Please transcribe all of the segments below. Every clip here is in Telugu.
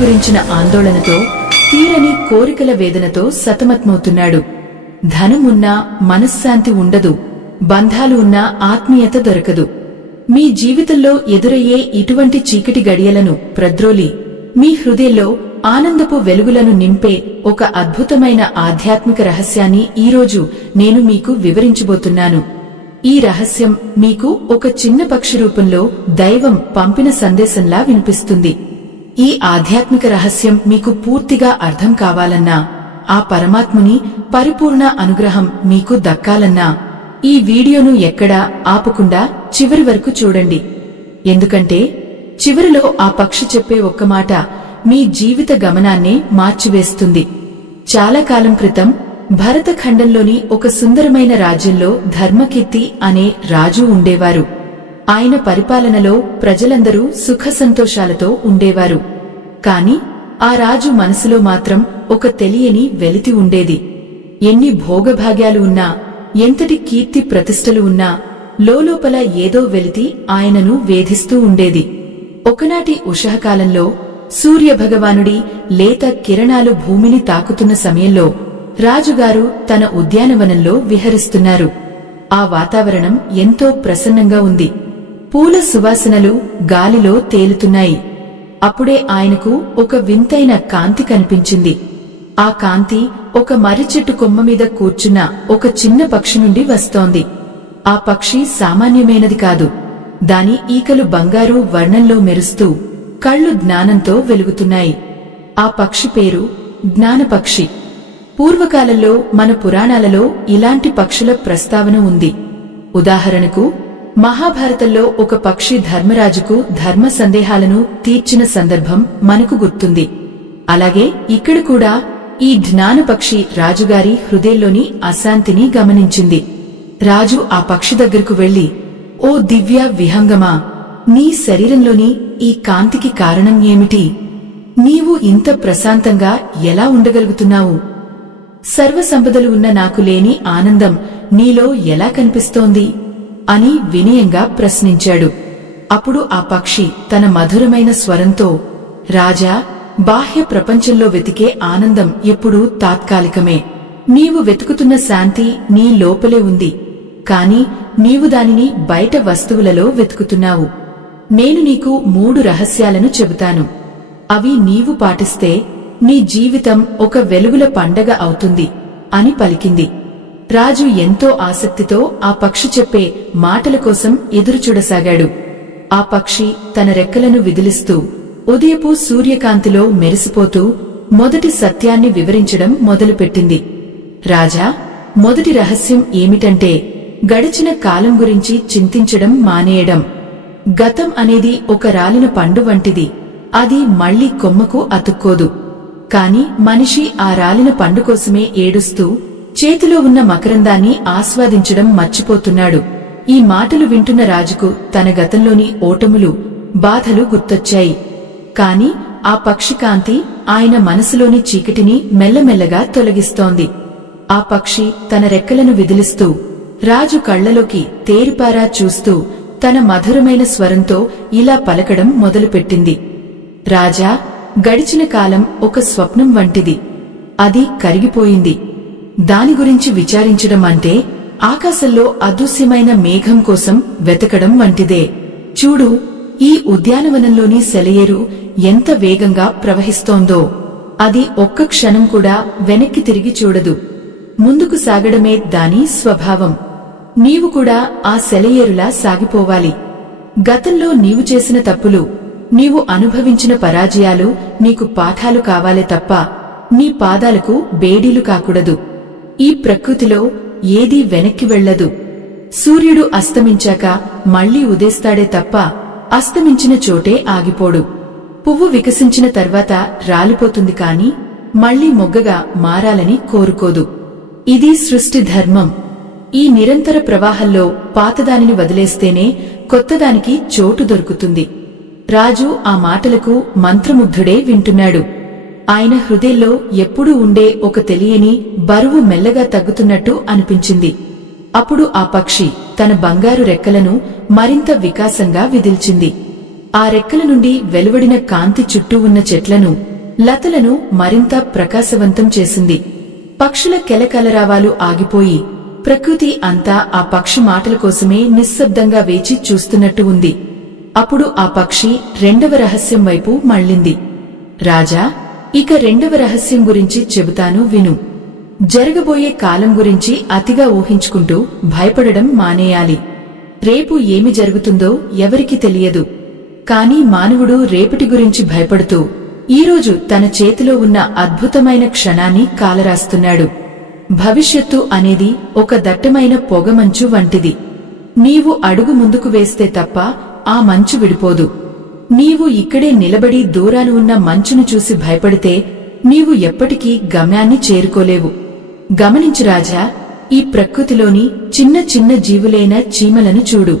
గురించిన ఆందోళనతో, తీరని కోరికల వేదనతో సతమతమవుతున్నాడు. ధనం ఉన్నా మనశ్శాంతి ఉండదు, బంధాలు ఉన్నా ఆత్మీయత దొరకదు. మీ జీవితంలో ఎదురయ్యే ఇటువంటి చీకటి గడియలను ప్రద్రోలి మీ హృదయంలో ఆనందపు వెలుగులను నింపే ఒక అద్భుతమైన ఆధ్యాత్మిక రహస్యాన్ని ఈరోజు నేను మీకు వివరించబోతున్నాను. ఈ రహస్యం మీకు ఒక చిన్న పక్షి రూపంలో దైవం పంపిన సందేశంలా వినిపిస్తుంది. ఈ ఆధ్యాత్మిక రహస్యం మీకు పూర్తిగా అర్థం కావాలన్నా, ఆ పరమాత్ముని పరిపూర్ణ అనుగ్రహం మీకు దక్కాలన్నా ఈ వీడియోను ఎక్కడా ఆపకుండా చివరి వరకు చూడండి. ఎందుకంటే చివరిలో ఆ పక్షి చెప్పే ఒక్క మాట మీ జీవిత గమనాన్నే మార్చివేస్తుంది. చాలా కాలం క్రితం భరతఖండంలోని ఒక సుందరమైన రాజ్యంలో ధర్మకీర్తి అనే రాజు ఉండేవారు. ఆయన పరిపాలనలో ప్రజలందరూ సుఖ సంతోషాలతో ఉండేవారు. కాని ఆ రాజు మనసులో మాత్రం ఒక తెలియని వెలితి ఉండేది. ఎన్ని భోగభాగ్యాలు ఉన్నా, ఎంతటి కీర్తి ప్రతిష్టలు ఉన్నా లోలోపల ఏదో వెలితి ఆయనను వేధిస్తూ ఉండేది. ఒకనాటి ఉషఃకాలంలో సూర్యభగవానుడి లేత కిరణాలు భూమిని తాకుతున్న సమయంలో రాజుగారు తన ఉద్యానవనంలో విహరిస్తున్నారు. ఆ వాతావరణం ఎంతో ప్రసన్నంగా ఉంది. పూల సువాసనలు గాలిలో తేలుతున్నాయి. అప్పుడే ఆయనకు ఒక వింతైన కాంతి కనిపించింది. ఆ కాంతి ఒక మర్రిచెట్టు కొమ్మ మీద కూర్చున్న ఒక చిన్న పక్షి నుండి వస్తోంది. ఆ పక్షి సామాన్యమైనది కాదు. దాని ఈకలు బంగారు వర్ణంలో మెరుస్తూ, కళ్ళు జ్ఞానంతో వెలుగుతున్నాయి. ఆ పక్షి పేరు జ్ఞానపక్షి. పూర్వకాలంలో మన పురాణాలలో ఇలాంటి పక్షుల ప్రస్తావన ఉంది. ఉదాహరణకు మహాభారతంలో ఒక పక్షి ధర్మరాజుకు ధర్మ సందేహాలను తీర్చిన సందర్భం మనకు గుర్తుంది. అలాగే ఇక్కడ కూడా ఈ జ్ఞానపక్షి రాజుగారి హృదయంలోని అశాంతిని గమనించింది. రాజు ఆ పక్షి దగ్గరకు వెళ్లి, ఓ దివ్య విహంగమా, నీ శరీరంలోని ఈ కాంతికి కారణం ఏమిటి? నీవు ఇంత ప్రశాంతంగా ఎలా ఉండగలుగుతున్నావు? సర్వసంపదలు ఉన్న నాకు లేని ఆనందం నీలో ఎలా కనిపిస్తోంది అని వినయంగా ప్రశ్నించాడు. అప్పుడు ఆ పక్షి తన మధురమైన స్వరంతో, రాజా, బాహ్య ప్రపంచంలో వెతికే ఆనందం ఎప్పుడూ తాత్కాలికమే. నీవు వెతుకుతున్న శాంతి నీ లోపలే ఉంది, కాని నీవు దానిని బయట వస్తువులలో వెతుకుతున్నావు. నేను నీకు 3 రహస్యాలను చెబుతాను. అవి నీవు పాటిస్తే నీ జీవితం ఒక వెలుగుల పండగ అవుతుంది అని పలికింది. రాజు ఎంతో ఆసక్తితో ఆ పక్షి చెప్పే మాటల కోసం ఎదురుచూడసాగాడు. ఆ పక్షి తన రెక్కలను విదిలిస్తూ ఉదయపు సూర్యకాంతిలో మెరిసిపోతూ మొదటి సత్యాన్ని వివరించడం మొదలుపెట్టింది. రాజా, మొదటి రహస్యం ఏమిటంటే గడిచిన కాలం గురించి చింతించడం మానేయడం. గతం అనేది ఒక రాలిన పండు వంటిది. అది మళ్లీ కొమ్మకు అతుక్కోదు. కాని మనిషి ఆ రాలిన పండు కోసమే ఏడుస్తూ చేతిలో ఉన్న మకరందాన్ని ఆస్వాదించడం మర్చిపోతున్నాడు. ఈ మాటలు వింటున్న రాజుకు తన గతంలోని ఓటములు, బాధలు గుర్తొచ్చాయి. కాని ఆ పక్షి కాంతి ఆయన మనసులోని చీకటిని మెల్లమెల్లగా తొలగిస్తోంది. ఆ పక్షి తన రెక్కలను విదిలిస్తూ రాజు కళ్లలోకి తేరిపారా చూస్తూ తన మధురమైన స్వరంతో ఇలా పలకడం మొదలుపెట్టింది. రాజా, గడిచిన కాలం ఒక స్వప్నం వంటిది. అది కరిగిపోయింది. దాని గురించి విచారించడం అంటే ఆకాశంలో అదృశ్యమైన మేఘం కోసం వెతకడం వంటిదే. చూడు, ఈ ఉద్యానవనంలోని సెలయేరు ఎంత వేగంగా ప్రవహిస్తోందో. అది ఒక్క క్షణం కూడా వెనక్కి తిరిగి చూడదు. ముందుకు సాగడమే దాని స్వభావం. నీవు కూడా ఆ సెలయేరులా సాగిపోవాలి. గతంలో నీవు చేసిన తప్పులు, నీవు అనుభవించిన పరాజయాలు నీకు పాఠాలు కావాలే తప్ప నీ పాదాలకు బేడీలు కాకూడదు. ఈ ప్రకృతిలో ఏదీ వెనక్కి వెళ్లదు. సూర్యుడు అస్తమించాక మళ్లీ ఉదేస్తాడే తప్ప అస్తమించిన చోటే ఆగిపోడు. పువ్వు వికసించిన తర్వాత రాలిపోతుంది కాని మళ్లీ మొగ్గగా మారాలని కోరుకోదు. ఇది సృష్టి ధర్మం. ఈ నిరంతర ప్రవాహంలో పాతదానిని వదిలేస్తేనే కొత్తదానికి చోటు దొరుకుతుంది. రాజు ఆ మాటలకు మంత్రముగ్ధుడే వింటున్నాడు. ఆయన హృదయంలో ఎప్పుడూ ఉండే ఒక తెలియని బరువు మెల్లగా తగ్గుతున్నట్టు అనిపించింది. అప్పుడు ఆ పక్షి తన బంగారు రెక్కలను మరింత వికాసంగా విదిల్చింది. ఆ రెక్కల నుండి వెలువడిన కాంతి చుట్టూ ఉన్న చెట్లను, లతలను మరింత ప్రకాశవంతం చేసింది. పక్షుల కెలకలరావాలు ఆగిపోయి ప్రకృతి అంతా ఆ పక్షి మాటల కోసమే నిశ్శబ్దంగా వేచి చూస్తున్నట్టు ఉంది. అప్పుడు ఆ పక్షి రెండవ రహస్యం వైపు మళ్ళింది. రాజా, ఇక రెండవ రహస్యం గురించి చెబుతాను విను. జరగబోయే కాలం గురించి అతిగా ఊహించుకుంటూ భయపడడం మానేయాలి. రేపు ఏమి జరుగుతుందో ఎవరికి తెలియదు. కాని మానవుడు రేపటి గురించి భయపడుతూ ఈరోజు తన చేతిలో ఉన్న అద్భుతమైన క్షణాన్ని కాలరాస్తున్నాడు. భవిష్యత్తు అనేది ఒక దట్టమైన పొగమంచు వంటిది. నీవు అడుగు ముందుకు వేస్తే తప్ప ఆ మంచు విడిపోదు. నీవు ఇక్కడే నిలబడి దూరాన ఉన్న మంచును చూసి భయపడితే నీవు ఎప్పటికీ గమ్యాన్ని చేరుకోలేవు. గమనించు రాజా, ఈ ప్రకృతిలోని చిన్న చిన్న జీవులైన చీమలను చూడు.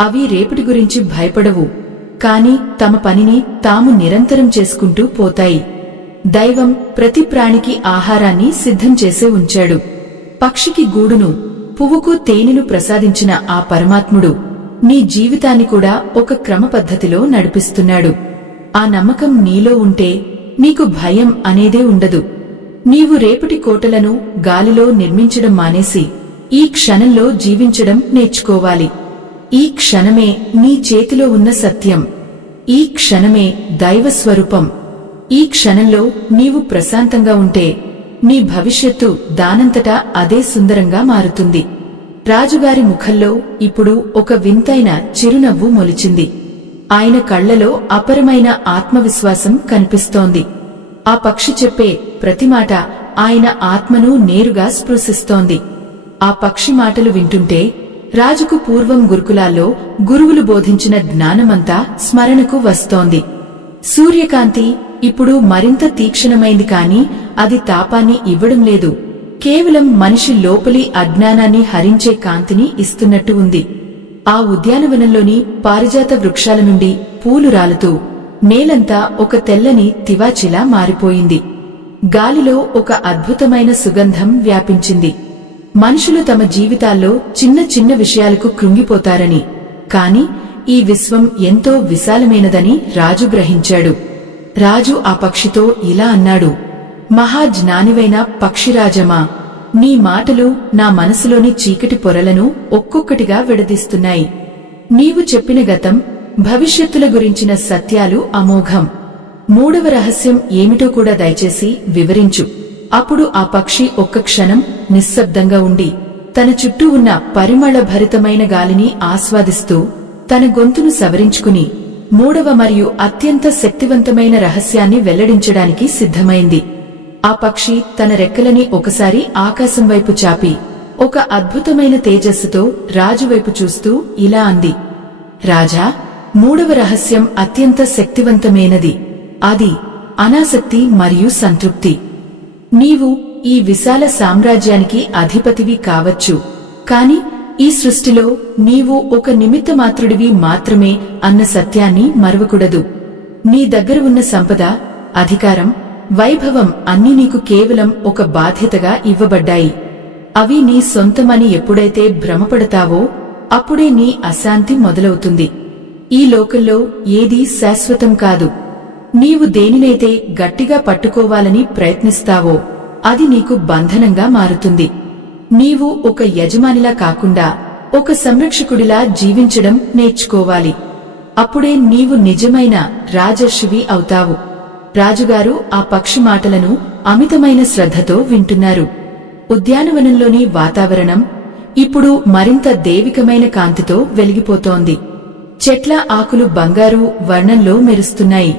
అవి రేపటి గురించి భయపడవు, కాని తమ పనిని తాము నిరంతరం చేసుకుంటూ పోతాయి. దైవం ప్రతి ప్రాణికి ఆహారాన్ని సిద్ధం చేసే ఉంచాడు. పక్షికి గూడును, పువ్వుకు తేనెను ప్రసాదించిన ఆ పరమాత్ముడు నీ జీవితాన్ని కూడా ఒక క్రమ పద్ధతిలో నడిపిస్తున్నాడు. ఆ నమ్మకం నీలో ఉంటే నీకు భయం అనేదే ఉండదు. నీవు రేపటి కోటలను గాలిలో నిర్మించడం మానేసి ఈ క్షణంలో జీవించడం నేర్చుకోవాలి. ఈ క్షణమే నీ చేతిలో ఉన్న సత్యం. ఈ క్షణమే దైవస్వరూపం. ఈ క్షణంలో నీవు ప్రశాంతంగా ఉంటే నీ భవిష్యత్తు దానంతటా అదే సుందరంగా మారుతుంది. రాజుగారి ముఖంలో ఇప్పుడు ఒక వింతైన చిరునవ్వు మొలిచింది. ఆయన కళ్లలో అపరమైన ఆత్మవిశ్వాసం కనిపిస్తోంది. ఆ పక్షి చెప్పే ప్రతి మాట ఆయన ఆత్మను నేరుగా స్పృశిస్తోంది. ఆ పక్షి మాటలు వింటుంటే రాజుకు పూర్వం గురుకులాల్లో గురువులు బోధించిన జ్ఞానమంతా స్మరణకు వస్తోంది. సూర్యకాంతి ఇప్పుడు మరింత తీక్షణమైంది, కాని అది తాపాన్ని ఇవ్వడం లేదు. కేవలం మనిషి లోపలి అజ్ఞానాన్ని హరించే కాంతిని ఇస్తున్నట్టు ఉంది. ఆ ఉద్యానవనంలోని పారిజాత వృక్షాల నుండి పూలు రాలుతూ నేలంతా ఒక తెల్లని తివాచిలా మారిపోయింది. గాలిలో ఒక అద్భుతమైన సుగంధం వ్యాపించింది. మనుషులు తమ జీవితాల్లో చిన్న చిన్న విషయాలకు కృంగిపోతారని, కాని ఈ విశ్వం ఎంతో విశాలమైనదని రాజు గ్రహించాడు. రాజు ఆ పక్షితో ఇలా అన్నాడు, మహాజ్ఞానివైన పక్షిరాజమా, నీ మాటలు నా మనసులోని చీకటి పొరలను ఒక్కొక్కటిగా విడదీస్తున్నాయి. నీవు చెప్పిన గతం, భవిష్యత్తుల గురించిన సత్యాలు అమోఘం. మూడవ రహస్యం ఏమిటో కూడా దయచేసి వివరించు. అప్పుడు ఆ పక్షి ఒక్క క్షణం నిశ్శబ్దంగా ఉండి తన చుట్టూ ఉన్న పరిమళభరితమైన గాలిని ఆస్వాదిస్తూ తన గొంతును సవరించుకుని మూడవ మరియు అత్యంత శక్తివంతమైన రహస్యాన్ని వెల్లడించడానికి సిద్ధమైంది. ఆ పక్షి తన రెక్కలని ఒకసారి ఆకాశం వైపు చాపి ఒక అద్భుతమైన తేజస్సుతో రాజువైపు చూస్తూ ఇలా అంది, రాజా, మూడవ రహస్యం అత్యంత శక్తివంతమైనది. అది అనాసక్తి మరియు సంతృప్తి. నీవు ఈ విశాల సామ్రాజ్యానికి అధిపతివి కావచ్చు, కాని ఈ సృష్టిలో నీవు ఒక నిమిత్తమాత్రుడివి మాత్రమే అన్న సత్యాన్ని మరువకూడదు. నీ దగ్గర ఉన్న సంపద, అధికారం, వైభవం అన్నీ నీకు కేవలం ఒక బాధ్యతగా ఇవ్వబడ్డాయి. అవి నీ సొంతమని ఎప్పుడైతే భ్రమపడతావో అప్పుడే నీ అశాంతి మొదలవుతుంది. ఈ లోకంలో ఏదీ శాశ్వతం కాదు. నీవు దేనినైతే గట్టిగా పట్టుకోవాలని ప్రయత్నిస్తావో అది నీకు బంధనంగా మారుతుంది. నీవు ఒక యజమానిలా కాకుండా ఒక సంరక్షకుడిలా జీవించడం నేర్చుకోవాలి. అప్పుడే నీవు నిజమైన రాజర్షివి అవుతావు. రాజుగారు ఆ పక్షి మాటలను అమితమైన శ్రద్ధతో వింటున్నారు. ఉద్యానవనంలోని వాతావరణం ఇప్పుడు మరింత దేవికమైన కాంతితో వెలిగిపోతోంది. చెట్ల ఆకులు బంగారు వర్ణంలో మెరుస్తున్నాయి.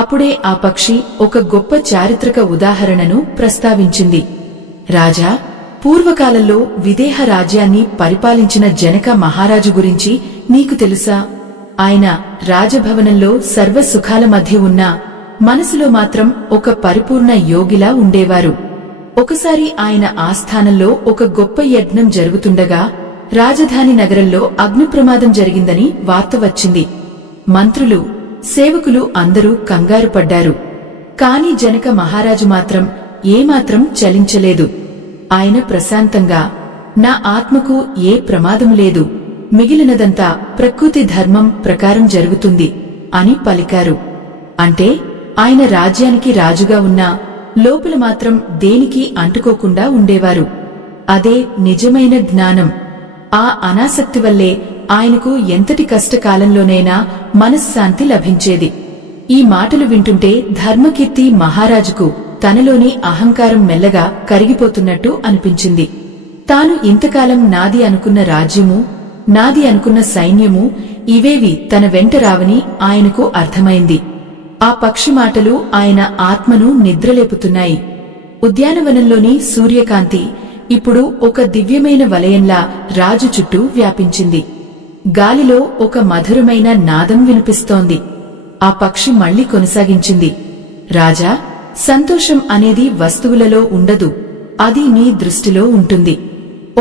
అప్పుడే ఆ పక్షి ఒక గొప్ప చారిత్రక ఉదాహరణను ప్రస్తావించింది. రాజా, పూర్వకాలంలో విదేహ రాజ్యాన్ని పరిపాలించిన జనక మహారాజు గురించి నీకు తెలుసా? ఆయన రాజభవనంలో సర్వ సుఖాల మధ్య ఉన్నా మనసులో మాత్రం ఒక పరిపూర్ణ యోగిలా ఉండేవారు. ఒకసారి ఆయన ఆస్థానంలో ఒక గొప్ప యజ్ఞం జరుగుతుండగా రాజధాని నగరంలో అగ్నిప్రమాదం జరిగిందని వార్త వచ్చింది. మంత్రులు, సేవకులు అందరూ కంగారు పడ్డారు. కాని జనక మహారాజు మాత్రం ఏమాత్రం చలించలేదు. ఆయన ప్రశాంతంగా, నా ఆత్మకు ఏ ప్రమాదం లేదు, మిగిలినదంతా ప్రకృతి ధర్మం ప్రకారం జరుగుతుంది. అని పలికారు. అంటే ఆయన రాజ్యానికి రాజుగా ఉన్నా లోపల మాత్రం దేనికి అంటుకోకుండా ఉండేవారు. అదే నిజమైన జ్ఞానం. ఆ అనాసక్తి వల్లే ఆయనకు ఎంతటి కష్టకాలంలోనైనా మనశ్శాంతి లభించేది. ఈ మాటలు వింటుంటే ధర్మకీర్తి మహారాజుకు తనలోని అహంకారం మెల్లగా కరిగిపోతున్నట్టు అనిపించింది. తాను ఇంతకాలం నాది అనుకున్న రాజ్యము, నాది అనుకున్న సైన్యము ఇవేవి తన వెంట రావని ఆయనకు అర్థమైంది. ఆ పక్షి మాటలు ఆయన ఆత్మను నిద్రలేపుతున్నాయి. ఉద్యానవనంలోని సూర్యకాంతి ఇప్పుడు ఒక దివ్యమైన వలయంలా రాజు చుట్టూ వ్యాపించింది. గాలిలో ఒక మధురమైన నాదం వినిపిస్తోంది. ఆ పక్షి మళ్లీ కొనసాగించింది. రాజా, సంతోషం అనేది వస్తువులలో ఉండదు, అది నీ దృష్టిలో ఉంటుంది.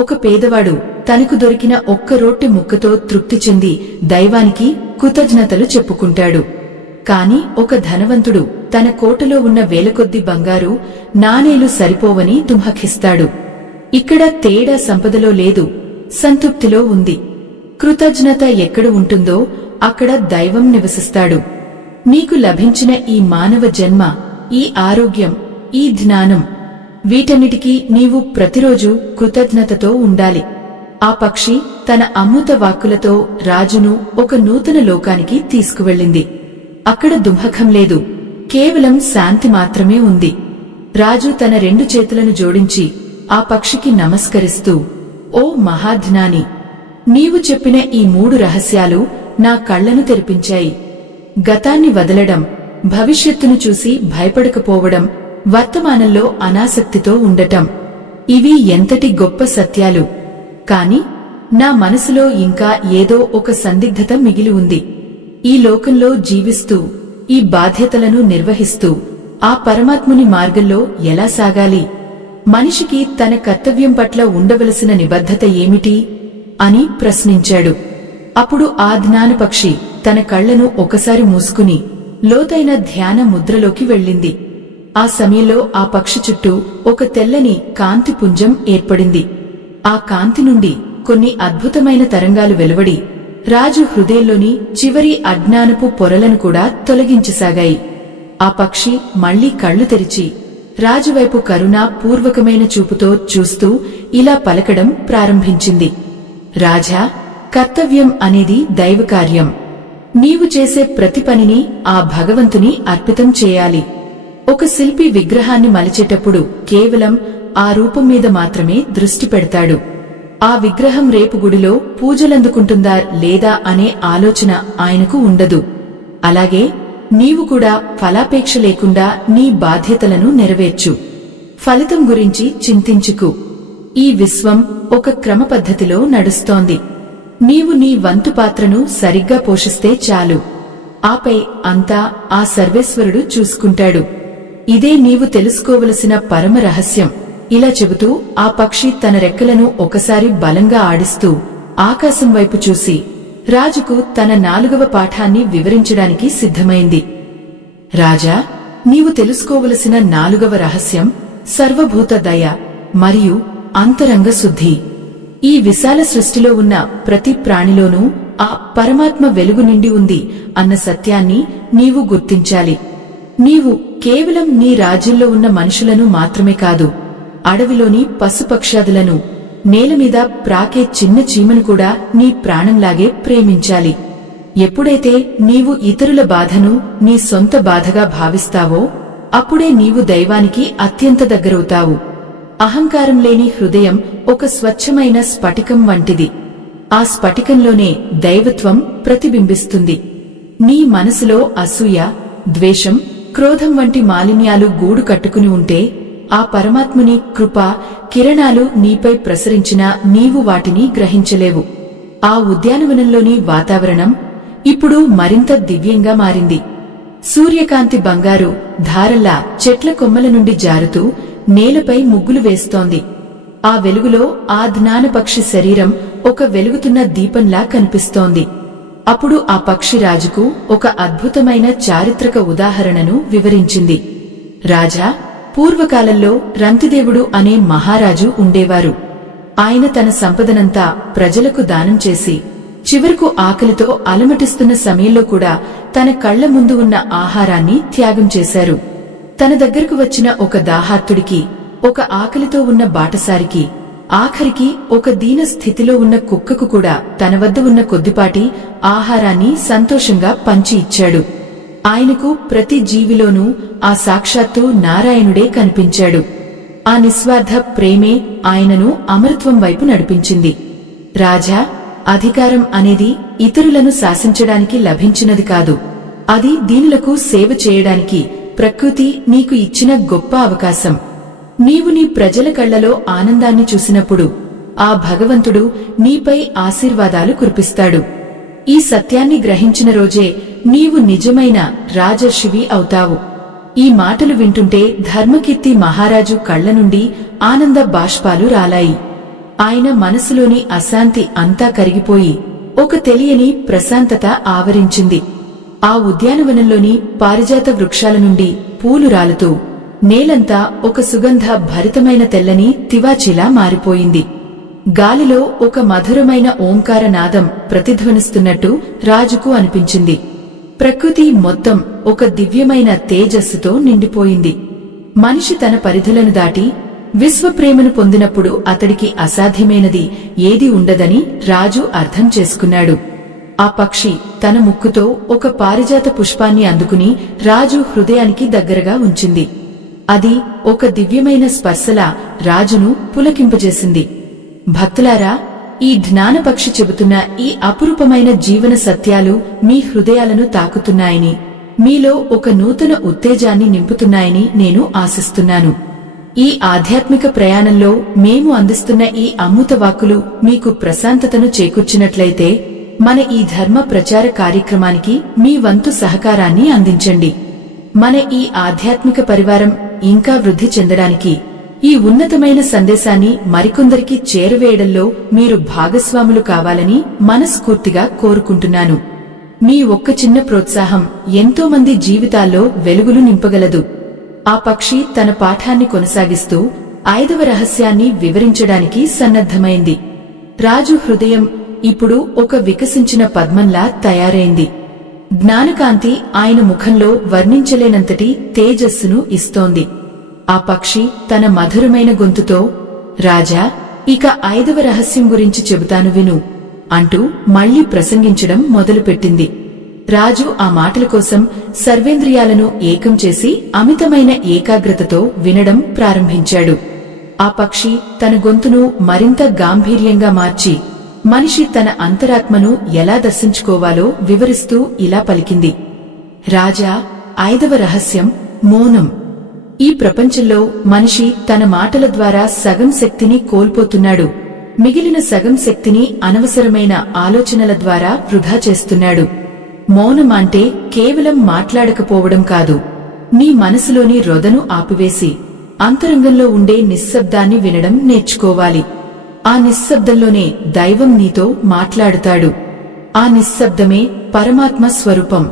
ఒక పేదవాడు తనకు దొరికిన ఒక్క రొట్టె ముక్కతో తృప్తి చెంది దైవానికి కృతజ్ఞతలు చెప్పుకుంటాడు. కాని ఒక ధనవంతుడు తన కోటలో ఉన్న వేలకొద్ది బంగారు నాణేలు సరిపోవని దుమఖిస్తాడు. ఇక్కడ తేడా సంపదలో లేదు, సంతృప్తిలో ఉంది. కృతజ్ఞత ఎక్కడ ఉంటుందో అక్కడ దైవం నివసిస్తాడు. నీకు లభించిన ఈ మానవ జన్మ, ఈ ఆరోగ్యం, ఈ జ్ఞానం, వీటన్నిటికీ నీవు ప్రతిరోజు కృతజ్ఞతతో ఉండాలి. ఆ పక్షి తన అమృత వాక్కులతో రాజును ఒక నూతన లోకానికి తీసుకువెళ్ళింది. అక్కడ దుంహకం లేదు, కేవలం శాంతి మాత్రమే ఉంది. రాజు తన 2 చేతులను జోడించి ఆ పక్షికి నమస్కరిస్తూ, ఓ మహాజ్ఞాని, నీవు చెప్పిన ఈ 3 రహస్యాలు నా కళ్లను తెరిపించాయి. గతాన్ని వదలడం, భవిష్యత్తును చూసి భయపడకపోవడం, వర్తమానంలో అనాసక్తితో ఉండటం, ఇవి ఎంతటి గొప్ప సత్యాలు. కాని నా మనసులో ఇంకా ఏదో ఒక సందిగ్ధత మిగిలి ఉంది. ఈ లోకంలో జీవిస్తూ, ఈ బాధ్యతలను నిర్వహిస్తూ ఆ పరమాత్ముని మార్గంలో ఎలా సాగాలి? మనిషికి తన కర్తవ్యం పట్ల ఉండవలసిన నిబద్ధత ఏమిటి అని ప్రశ్నించాడు. అప్పుడు ఆ జ్ఞానపక్షి తన కళ్లను ఒకసారి మూసుకుని లోతైన ధ్యాన ముద్రలోకి వెళ్ళింది. ఆ సమయంలో ఆ పక్షి చుట్టూ ఒక తెల్లని కాంతి పుంజం ఏర్పడింది. ఆ కాంతి నుండి కొన్ని అద్భుతమైన తరంగాలు వెలువడి రాజు హృదయంలోని చివరి అజ్ఞానపు పొరలను కూడా తొలగించసాగాయి. ఆ పక్షి మళ్లీ కళ్లు తెరిచి రాజువైపు కరుణా పూర్వకమైన చూపుతో చూస్తూ ఇలా పలకడం ప్రారంభించింది. రాజా, కర్తవ్యం అనేది దైవకార్యం. నీవు చేసే ప్రతి పనిని ఆ భగవంతుని అర్పితం చేయాలి. ఒక శిల్పి విగ్రహాన్ని మలిచేటప్పుడు కేవలం ఆ రూపం మీద మాత్రమే దృష్టి పెడతాడు. ఆ విగ్రహం రేపు గుడిలో పూజలందుకుంటుందా లేదా అనే ఆలోచన ఆయనకు ఉండదు. అలాగే నీవు కూడా ఫలాపేక్ష లేకుండా నీ బాధ్యతలను నెరవేర్చు. ఫలితం గురించి చింతించుకు. ఈ విశ్వం ఒక క్రమపద్ధతిలో నడుస్తోంది. నీవు నీ వంతు పాత్రను సరిగ్గా పోషిస్తే చాలు. ఆపై అంతా ఆ సర్వేశ్వరుడు చూసుకుంటాడు. ఇదే నీవు తెలుసుకోవలసిన పరమ రహస్యం. ఇలా చెబుతూ ఆ పక్షి తన రెక్కలను ఒకసారి బలంగా ఆడిస్తూ ఆకాశం వైపు చూసి రాజుకు తన 4వ పాఠాన్ని వివరించడానికి సిద్ధమైంది. రాజా, నీవు తెలుసుకోవలసిన 4వ రహస్యం సర్వభూత దయ మరియు అంతరంగ శుద్ధి. ఈ విశాల సృష్టిలో ఉన్న ప్రతి ప్రాణిలోనూ ఆ పరమాత్మ వెలుగు నిండి ఉంది అన్న సత్యాన్ని నీవు గుర్తించాలి. నీవు కేవలం నీ రాజ్యంలో ఉన్న మనుషులను మాత్రమే కాదు, అడవిలోని పశుపక్షాదులను, నేలమీద ప్రాకే చిన్న చీమను కూడా నీ ప్రాణంలాగే ప్రేమించాలి. ఎప్పుడైతే నీవు ఇతరుల బాధను నీ సొంత బాధగా భావిస్తావో అప్పుడే నీవు దైవానికి అత్యంత దగ్గరవుతావు. అహంకారం లేని హృదయం ఒక స్వచ్ఛమైన స్ఫటికం వంటిది. ఆ స్ఫటికంలోనే దైవత్వం ప్రతిబింబిస్తుంది. నీ మనసులో అసూయ, ద్వేషం, క్రోధం వంటి మాలిన్యాలు గూడు కట్టుకుని ఉంటే ఆ పరమాత్ముని కృపా కిరణాలు నీపై ప్రసరించినా నీవు వాటిని గ్రహించలేవు. ఆ ఉద్యానవనంలోని వాతావరణం ఇప్పుడు మరింత దివ్యంగా మారింది. సూర్యకాంతి బంగారు ధారల్లా చెట్ల కొమ్మల నుండి జారుతూ నేలపై ముగ్గులు వేస్తోంది. ఆ వెలుగులో ఆ జ్ఞానపక్షి శరీరం ఒక వెలుగుతున్న దీపంలా కనిపిస్తోంది. అప్పుడు ఆ పక్షి రాజుకు ఒక అద్భుతమైన చారిత్రక ఉదాహరణను వివరించింది. రాజా, పూర్వకాలంలో రంతిదేవుడు అనే మహారాజు ఉండేవారు. ఆయన తన సంపదనంతా ప్రజలకు దానం చేసి చివరకు ఆకలితో అలమటిస్తున్న సమయంలో కూడా తన కళ్ల ముందు ఉన్న ఆహారాన్ని త్యాగం చేశారు. తన దగ్గరకు వచ్చిన ఒక దాహార్తుడికి, ఒక ఆకలితో ఉన్న బాటసారికి, ఆఖరికి ఒక దీన స్థితిలో ఉన్న కుక్కకు కూడా తన వద్ద ఉన్న కొద్దిపాటి ఆహారాన్ని సంతోషంగా పంచి ఇచ్చాడు. ఆయనకు ప్రతి జీవిలోనూ ఆ సాక్షాత్తు నారాయణుడే కనిపించాడు. ఆ నిస్వార్థ ప్రేమే ఆయనను అమరత్వం వైపు నడిపించింది. రాజా, అధికారం అనేది ఇతరులను శాసించడానికి లభించినది కాదు. అది దీనులకు సేవ చేయడానికి ప్రకృతి నీకు ఇచ్చిన గొప్ప అవకాశం. నీవు నీ ప్రజల కళ్లలో ఆనందాన్ని చూసినప్పుడు ఆ భగవంతుడు నీపై ఆశీర్వాదాలు కురిపిస్తాడు. ఈ సత్యాన్ని గ్రహించిన రోజే నీవు నిజమైన రాజర్షివి అవుతావు. ఈ మాటలు వింటుంటే ధర్మకీర్తి మహారాజు కళ్ల నుండి ఆనంద బాష్పాలు రాలాయి. ఆయన మనసులోని అశాంతి అంతా కరిగిపోయి ఒక తెలియని ప్రశాంతత ఆవరించింది. ఆ ఉద్యానవనంలోని పారిజాత వృక్షాల నుండి పూలు రాలుతూ నేలంతా ఒక సుగంధ భరితమైన తెల్లని తివాచీలా మారిపోయింది. గాలిలో ఒక మధురమైన ఓంకార నాదం ప్రతిధ్వనిస్తున్నట్టు రాజుకు అనిపించింది. ప్రకృతి మొత్తం ఒక దివ్యమైన తేజస్సుతో నిండిపోయింది. మనిషి తన పరిధులను దాటి విశ్వప్రేమను పొందినప్పుడు అతడికి అసాధ్యమైనది ఏదీ ఉండదని రాజు అర్థం చేసుకున్నాడు. ఆ పక్షి తన ముక్కుతో ఒక పారిజాత పుష్పాన్ని అందుకుని రాజు హృదయానికి దగ్గరగా ఉంచింది. అది ఒక దివ్యమైన స్పర్శలా రాజును పులకింపజేసింది. భక్తులారా, ఈ జ్ఞానపక్షి చెబుతున్న ఈ అపురూపమైన జీవన సత్యాలు మీ హృదయాలను తాకుతున్నాయని, మీలో ఒక నూతన ఉత్తేజాన్ని నింపుతున్నాయని నేను ఆశిస్తున్నాను. ఈ ఆధ్యాత్మిక ప్రయాణంలో మేము అందిస్తున్న ఈ అమృత వాక్కులు మీకు ప్రశాంతతను చేకూర్చినట్లయితే మన ఈ ధర్మ ప్రచార కార్యక్రమానికి మీ వంతు సహకారాన్ని అందించండి. మన ఈ ఆధ్యాత్మిక పరివారం ఇంకా వృద్ధి చెందడానికి ఈ ఉన్నతమైన సందేశాన్ని మరికొందరికి చేరవేయడంలో మీరు భాగస్వాములు కావాలని మనస్ఫూర్తిగా కోరుకుంటున్నాను. మీ ఒక్క చిన్న ప్రోత్సాహం ఎంతో మంది జీవితాల్లో వెలుగులు నింపగలదు. ఆ పక్షి తన పాఠాన్ని కొనసాగిస్తూ 5వ రహస్యాన్ని వివరించడానికి సన్నద్ధమైంది. రాజు హృదయం ఇప్పుడు ఒక వికసించిన పద్మంలా తయారైంది. జ్ఞానకాంతి ఆయన ముఖంలో వర్ణించలేనంతటి తేజస్సును ఇస్తోంది. ఆ పక్షి తన మధురమైన గొంతుతో, రాజా, ఇక 5వ రహస్యం గురించి చెబుతాను విను అంటూ మళ్లీ ప్రసంగించడం మొదలుపెట్టింది. రాజు ఆ మాటల కోసం సర్వేంద్రియాలను ఏకం చేసి అమితమైన ఏకాగ్రతతో వినడం ప్రారంభించాడు. ఆ పక్షి తన గొంతును మరింత గాంభీర్యంగా మార్చి మనిషి తన అంతరాత్మను ఎలా దర్శించుకోవాలో వివరిస్తూ ఇలా పలికింది. రాజా, 5వ రహస్యం మౌనం. ఈ ప్రపంచంలో మనిషి తన మాటల ద్వారా సగం శక్తిని కోల్పోతున్నాడు. మిగిలిన సగం శక్తిని అనవసరమైన ఆలోచనల ద్వారా వృధా చేస్తున్నాడు. మౌనం అంటే కేవలం మాట్లాడకపోవడం కాదు. నీ మనసులోని రొదను ఆపివేసి అంతరంగంలో ఉండే నిశ్శబ్దాన్ని వినడం నేర్చుకోవాలి. ఆ నిశ్శబ్దంలోనే దైవం నీతో మాట్లాడుతాడు. ఆ నిశ్శబ్దమే పరమాత్మ స్వరూపం.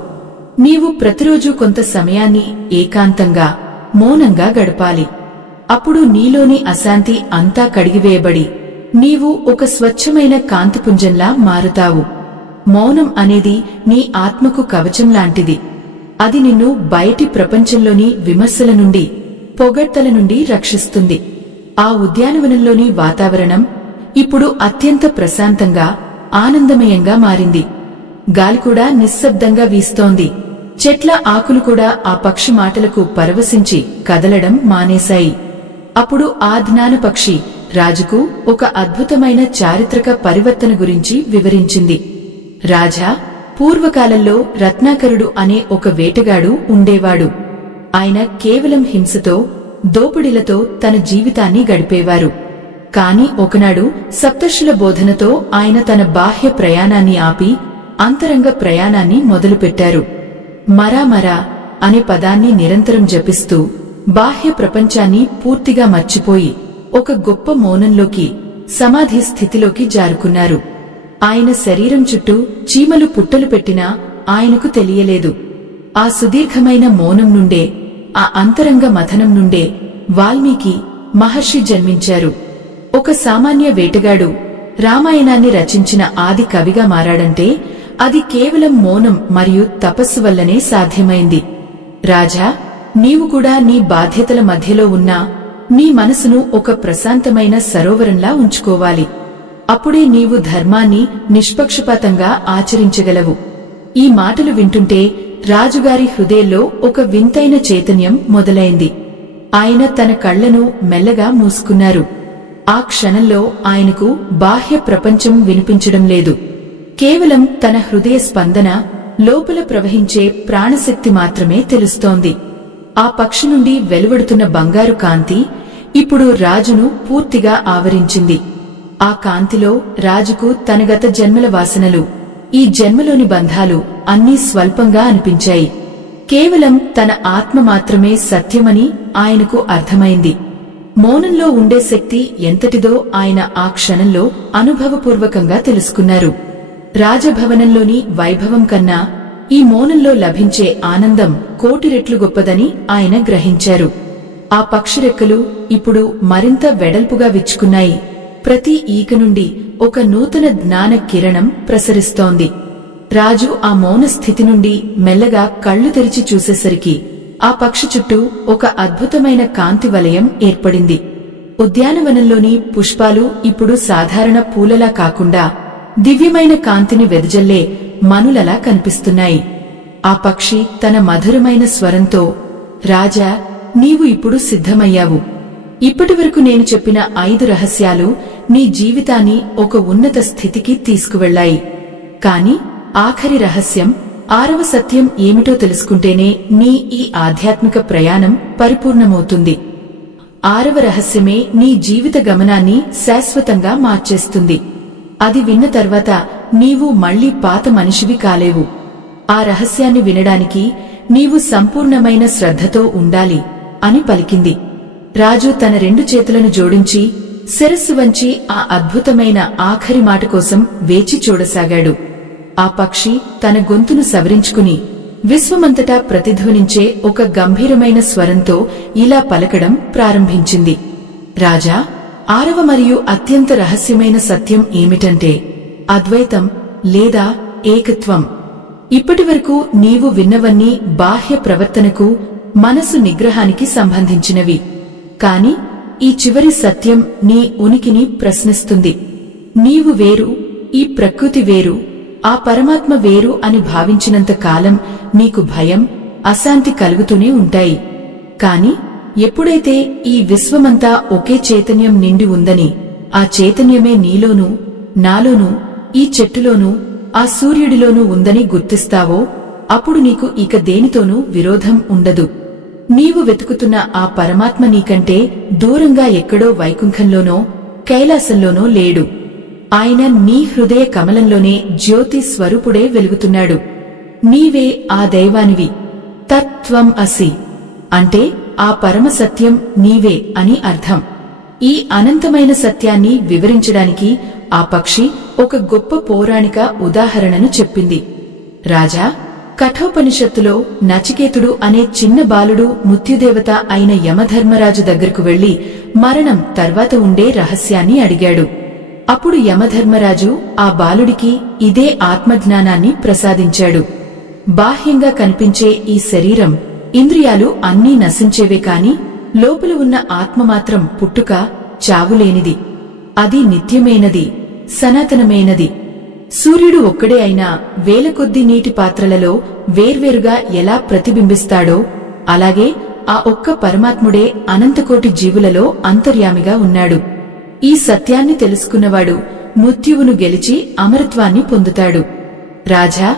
నీవు ప్రతిరోజు కొంత సమయాన్ని ఏకాంతంగా, మౌనంగా గడపాలి. అప్పుడు నీలోని అశాంతి అంతా కడిగివేయబడి నీవు ఒక స్వచ్ఛమైన కాంతిపుంజంలా మారుతావు. మౌనం అనేది నీ ఆత్మకు కవచం లాంటిది. అది నిన్ను బయటి ప్రపంచంలోని విమర్శల నుండి, పొగడ్తల నుండి రక్షిస్తుంది. ఆ ఉద్యానవనంలోని వాతావరణం ఇప్పుడు అత్యంత ప్రశాంతంగా, ఆనందమయంగా మారింది. గాలి కూడా నిశ్శబ్దంగా వీస్తోంది. చెట్ల ఆకులు కూడా ఆ పక్షి మాటలకు పరవశించి కదలడం మానేశాయి. అప్పుడు ఆ జ్ఞాన పక్షి రాజుకు ఒక అద్భుతమైన చారిత్రక పరివర్తన గురించి వివరించింది. రాజా, పూర్వకాలంలో రత్నాకరుడు అనే ఒక వేటగాడు ఉండేవాడు. ఆయన కేవలం హింసతో, దోపిడీలతో తన జీవితాన్ని గడిపేవారు. కాని ఒకనాడు సప్తర్షుల బోధనతో ఆయన తన బాహ్య ప్రయాణాన్ని ఆపి అంతరంగ ప్రయాణాన్ని మొదలుపెట్టారు. మరామరా అనే పదాన్ని నిరంతరం జపిస్తూ బాహ్య ప్రపంచాన్ని పూర్తిగా మర్చిపోయి ఒక గొప్ప మౌనంలోకి, సమాధి స్థితిలోకి జారుకున్నారు. ఆయన శరీరం చుట్టూ చీమలు పుట్టలు పెట్టినా ఆయనకు తెలియలేదు. ఆ సుదీర్ఘమైన మౌనం నుండే, ఆ అంతరంగ మథనం నుండే వాల్మీకి మహర్షి జన్మించారు. ఒక సామాన్య వేటగాడు రామాయణాన్ని రచించిన ఆది కవిగా మారాడంటే అది కేవలం మౌనం మరియు తపస్సు వల్లనే సాధ్యమైంది. రాజా, నీవు కూడా నీ బాధ్యతల మధ్యలో ఉన్నా నీ మనసును ఒక ప్రశాంతమైన సరోవరంలా ఉంచుకోవాలి. అప్పుడే నీవు ధర్మాన్ని నిష్పక్షపాతంగా ఆచరించగలవు. ఈ మాటలు వింటుంటే రాజుగారి హృదయంలో ఒక వింతైన చైతన్యం మొదలైంది. ఆయన తన కళ్లను మెల్లగా మూసుకున్నారు. ఆ క్షణంలో ఆయనకు బాహ్య ప్రపంచం వినిపించడం లేదు. కేవలం తన హృదయ స్పందన, లోపల ప్రవహించే ప్రాణశక్తి మాత్రమే తెలుస్తోంది. ఆ పక్షి నుండి వెలువడుతున్న బంగారు కాంతి ఇప్పుడు రాజును పూర్తిగా ఆవరించింది. ఆ కాంతిలో రాజుకు తన గత జన్మల వాసనలు, ఈ జన్మలోని బంధాలు అన్నీ స్వల్పంగా అనిపించాయి. కేవలం తన ఆత్మ మాత్రమే సత్యమని ఆయనకు అర్థమైంది. మౌనంలో ఉండే శక్తి ఎంతటిదో ఆయన ఆ క్షణంలో అనుభవపూర్వకంగా తెలుసుకున్నారు. రాజభవనంలోని వైభవం కన్నా ఈ మౌనంలో లభించే ఆనందం కోటి రెట్లు గొప్పదని ఆయన గ్రహించారు. ఆ పక్షి రెక్కలు ఇప్పుడు మరింత వెడల్పుగా విచ్చుకున్నాయి. ప్రతి ఈక నుండి ఒక నూతన జ్ఞాన కిరణం ప్రసరిస్తోంది. రాజు ఆ మౌన స్థితి నుండి మెల్లగా కళ్లు తెరిచి చూసేసరికి ఆ పక్షి చుట్టూ ఒక అద్భుతమైన కాంతి వలయం ఏర్పడింది. ఉద్యానవనంలోని పుష్పాలు ఇప్పుడు సాధారణ పూలలా కాకుండా దివ్యమైన కాంతిని వెదజల్లే మనులలా కనిపిస్తున్నాయి. ఆ పక్షి తన మధురమైన స్వరంతో, రాజా, నీవు ఇప్పుడు సిద్ధమయ్యావు. ఇప్పటివరకు నేను చెప్పిన 5 రహస్యాలు నీ జీవితాన్ని ఒక ఉన్నత స్థితికి తీసుకువెళ్లాయి. కాని ఆఖరి రహస్యం, 6వ సత్యం ఏమిటో తెలుసుకుంటేనే నీ ఈ ఆధ్యాత్మిక ప్రయాణం పరిపూర్ణమవుతుంది. 6వ రహస్యమే నీ జీవిత గమనాన్ని శాశ్వతంగా మార్చేస్తుంది. అది విన్న తర్వాత నీవు మళ్లీ పాత మనిషివి కాలేవు. ఆ రహస్యాన్ని వినడానికి నీవు సంపూర్ణమైన శ్రద్ధతో ఉండాలి అని పలికింది. రాజు తన 2 చేతులను జోడించి శిరస్సు వంచి ఆ అద్భుతమైన ఆఖరి మాట కోసం వేచి చూడసాగాడు. ఆ పక్షి తన గొంతును సవరించుకుని విశ్వమంతటా ప్రతిధ్వనించే ఒక గంభీరమైన స్వరంతో ఇలా పలకడం ప్రారంభించింది. రాజా, 6వ మరియు అత్యంత రహస్యమైన సత్యం ఏమిటంటే అద్వైతం లేదా ఏకత్వం. ఇప్పటివరకు నీవు విన్నవన్నీ బాహ్య ప్రవర్తనకు, మనసు నిగ్రహానికి సంబంధించినవి. కాని ఈ చివరి సత్యం నీ ఉనికిని ప్రశ్నిస్తుంది. నీవు వేరు, ఈ ప్రకృతి వేరు, ఆ పరమాత్మ వేరు అని భావించినంత కాలం నీకు భయం, అశాంతి కలుగుతూనే ఉంటాయి. కాని ఎప్పుడైతే ఈ విశ్వమంతా ఒకే చైతన్యం నిండి ఉందని, ఆ చైతన్యమే నీలోనూ, నాలోనూ, ఈ చెట్టులోనూ, ఆ సూర్యుడిలోనూ ఉందని గుర్తిస్తావో అప్పుడు నీకు ఇక దేనితోనూ విరోధం ఉండదు. నీవు వెతుకుతున్న ఆ పరమాత్మ నీకంటే దూరంగా ఎక్కడో వైకుంఠంలోనో కైలాసంలోనో లేడు. ఆయన నీ హృదయ కమలంలోనే జ్యోతి స్వరూపుడే వెలుగుతున్నాడు. నీవే ఆ దైవానివి. తత్వం అసి అంటే ఆ పరమ సత్యం నీవే అని అర్థం. ఈ అనంతమైన సత్యాన్ని వివరించడానికి ఆ పక్షి ఒక గొప్ప పౌరాణిక ఉదాహరణను చెప్పింది. రాజా, కఠోపనిషత్తులో నచికేతుడు అనే చిన్న బాలుడు మృత్యుదేవత అయిన యమధర్మరాజు దగ్గరకు వెళ్లి మరణం తర్వాత ఉండే రహస్యాన్ని అడిగాడు. అప్పుడు యమధర్మరాజు ఆ బాలుడికి ఇదే ఆత్మజ్ఞానాన్ని ప్రసాదించాడు. బాహ్యంగా కనిపించే ఈ శరీరం, ఇంద్రియాలు అన్నీ నశించేవే కాని లోపల ఉన్న ఆత్మ మాత్రం పుట్టుక, చావులేనిది. అది నిత్యమైనది, సనాతనమైనది. సూర్యుడు ఒక్కడే అయినా వేల కొద్ది నీటి పాత్రలలో వేర్వేరుగా ఎలా ప్రతిబింబిస్తాడో అలాగే ఆ ఒక్క పరమాత్ముడే అనంతకోటి జీవులలో అంతర్యామిగా ఉన్నాడు. ఈ సత్యాన్ని తెలుసుకున్నవాడు మృత్యువును గెలిచి అమరత్వాన్ని పొందుతాడు. రాజా,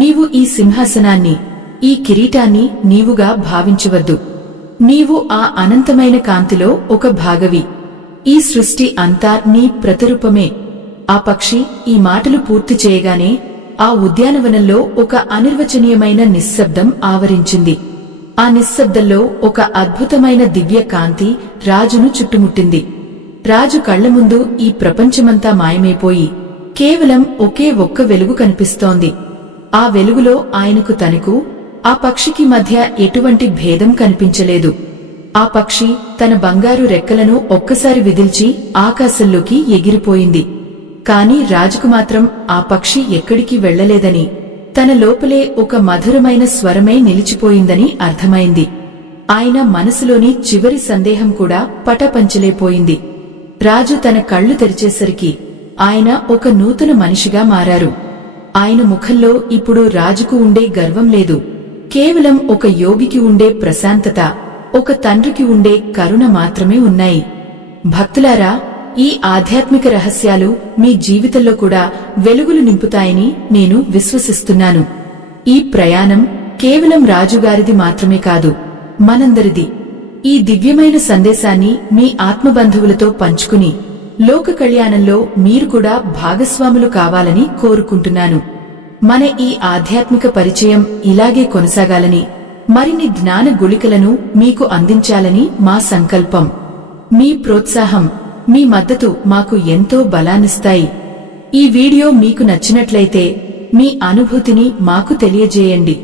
నీవు ఈ సింహాసనాన్ని, ఈ కిరీటాన్ని నీవుగా భావించవద్దు. నీవు ఆ అనంతమైన కాంతిలో ఒక భాగవి. ఈ సృష్టి అంతా నీ ప్రతిరూపమే. ఆ పక్షి ఈ మాటలు పూర్తి చేయగానే ఆ ఉద్యానవనంలో ఒక అనిర్వచనీయమైన నిశ్శబ్దం ఆవరించింది. ఆ నిశ్శబ్దంలో ఒక అద్భుతమైన దివ్య కాంతి రాజును చుట్టుముట్టింది. రాజు కళ్ల ముందు ఈ ప్రపంచమంతా మాయమైపోయి కేవలం ఒకే ఒక్క వెలుగు కనిపిస్తోంది. ఆ వెలుగులో ఆయనకు తనకు, ఆ పక్షికి మధ్య ఎటువంటి భేదం కనిపించలేదు. ఆ పక్షి తన బంగారు రెక్కలను ఒక్కసారి విదిల్చి ఆకాశంలోకి ఎగిరిపోయింది. కాని రాజుకు మాత్రం ఆ పక్షి ఎక్కడికి వెళ్లలేదని, తన లోపలే ఒక మధురమైన స్వరమే నిలిచిపోయిందని అర్థమైంది. ఆయన మనసులోని చివరి సందేహం కూడా పటపంచలేపోయింది. రాజు తన కళ్ళు తెరిచేసరికి ఆయన ఒక నూతన మనిషిగా మారారు. ఆయన ముఖంలో ఇప్పుడు రాజుకు ఉండే గర్వం లేదు, కేవలం ఒక యోగికి ఉండే ప్రశాంతత, ఒక తండ్రికి ఉండే కరుణ మాత్రమే ఉన్నాయి. భక్తులారా, ఈ ఆధ్యాత్మిక రహస్యాలు మీ జీవితంలో కూడా వెలుగులు నింపుతాయని నేను విశ్వసిస్తున్నాను. ఈ ప్రయాణం కేవలం రాజుగారిది మాత్రమే కాదు, మనందరిది. ఈ దివ్యమైన సందేశాన్ని మీ ఆత్మబంధువులతో పంచుకుని లోక కళ్యాణంలో మీరు కూడా భాగస్వాములు కావాలని కోరుకుంటున్నాను. మన ఈ ఆధ్యాత్మిక పరిచయం ఇలాగే కొనసాగాలని, మరిన్ని జ్ఞాన గుళికలను మీకు అందించాలని మా సంకల్పం. మీ ప్రోత్సాహం, మీ మద్దతు మాకు ఎంతో బలాన్నిస్తాయి. ఈ వీడియో మీకు నచ్చినట్లయితే మీ అనుభూతిని మాకు తెలియజేయండి.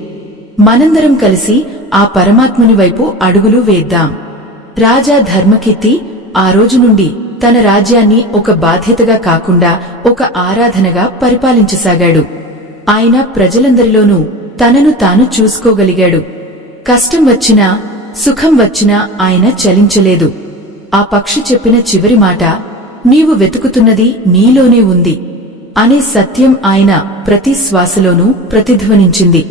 మనందరం కలిసి ఆ పరమాత్ముని వైపు అడుగులు వేద్దాం. రాజా ధర్మకీర్తి ఆ రోజు నుండి తన రాజ్యాన్ని ఒక బాధ్యతగా కాకుండా ఒక ఆరాధనగా పరిపాలించసాగాడు. ఆయన ప్రజలందరిలోనూ తనను తాను చూసుకోగలిగాడు. కష్టం వచ్చినా, సుఖం వచ్చినా ఆయన చలించలేదు. ఆ పక్షి చెప్పిన చివరి మాట, నీవు వెతుకుతున్నది నీలోనే ఉంది అనే సత్యం ఆయన ప్రతి శ్వాసలోనూ ప్రతిధ్వనించింది.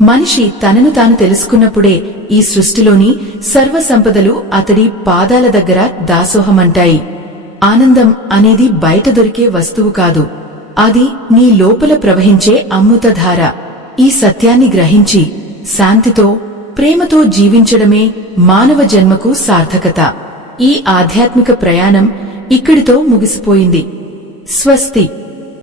మనిషి తనను తాను తెలుసుకున్నప్పుడే ఈ సృష్టిలోని సర్వ సంపదలు అతడి పాదాల దగ్గర దాసోహమంటాయి. ఆనందం అనేది బయట దొరికే వస్తువు కాదు, అది నీ లోపల ప్రవహించే అమృతధార. ఈ సత్యాన్ని గ్రహించి శాంతితో, ప్రేమతో జీవించడమే మానవ జన్మకు సార్థకత. ఈ ఆధ్యాత్మిక ప్రయాణం ఇక్కడితో ముగిసిపోయింది. స్వస్తి.